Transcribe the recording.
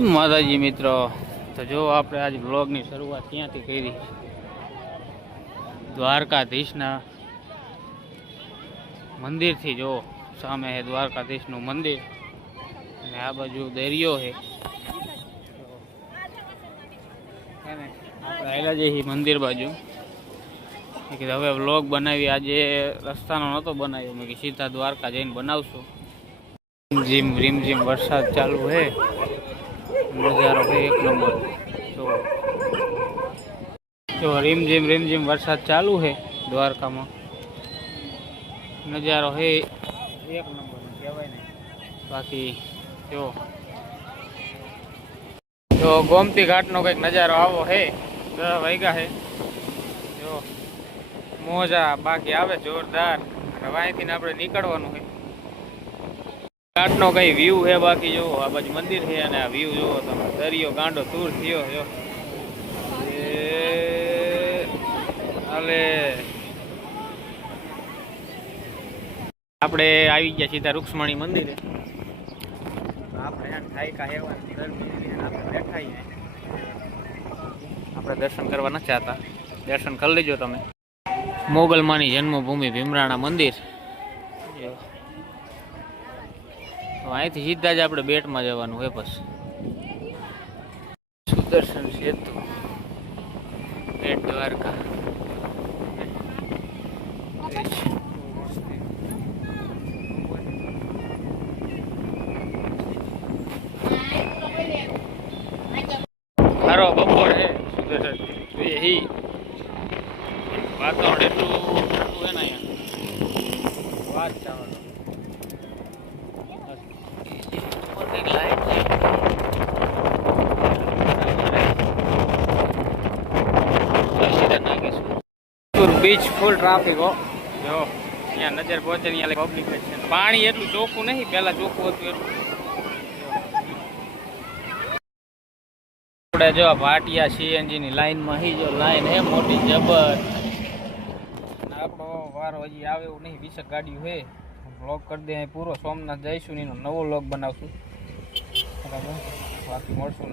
માતાજી મિત્રો, તો જો આપણે આજ બ્લોગની શરૂઆત ક્યાંથી કરી? દ્વારકાધીશના મંદિરથી. જો સામે છે દ્વારકાધીશનું મંદિર અને આ બાજુ દરિયો છે. આપણે આવેલા જઈએ મંદિર બાજુ. હવે બ્લોગ બનાવી. આજે રસ્તાનો નહોતો બનાવ્યો, મેં સીધા દ્વારકા જઈને બનાવશું. રીમઝીમ વરસાદ ચાલુ છે. નજારો છે એક નંબર. તો રીમઝીમ વરસાદ ચાલુ છે દ્વારકામાં. નજારો છે એક નંબર કહેવાય ને. બાકી જો ગોમતી ઘાટનો કંઈક નજારો આવો છે. 10 વાગ્યા છે. જો મોજા બાકી આવે જોરદાર. હવે અહીંથી આપણે નીકળવાનું છે. ઘાટનો કઈ વ્યૂ છે બાકી. જો આ બાજુ મંદિર છે અને આ વ્યૂ જોવો તમે. દરિયો ગાંડો દૂર થયો. જો હાલે આપણે આવી ગયા સીધા રૂક્ષ્મણી મંદિરે. આપણે થાયકા હેવાની ગરમી આપણે બેઠા. આપણે દર્શન કરવા નથી ચાહતા. દર્શન કરી લેજો તમે. મોગલમાની જન્મભૂમિ ભીમરાણા મંદિર. અહીંથી સીધા જ આપણે બેટમાં જવાનું હોય. બસ સુદર્શન સેતુ, બેટ દ્વારકા. સારો બપોર છે. સુદર્શન વાતાવરણ એટલું ઠંડુ છે ને અહીંયા વાત ચાલો. બીચ ફૂલ ટ્રાફિક હો. જો અહીંયા નજર પહોંચે અહીંયા પબ્લિક છે. પાણી એટલું ચોખ્ખું નહીં, પહેલા ચોખ્ખું હતું એટલું. આપણે જો ભાટિયા સીએનજી ની લાઈનમાં હી. જો લાઈન હે મોટી જબર. આપણો વારો હજી આવે એવું નહીં. 20 ગાડીઓ છે. વ્લોગ કરી દે પૂરો. સોમનાથ જઈશું એનો નવો વ્લોગ બનાવશું. બરાબર, બાકી મળશું.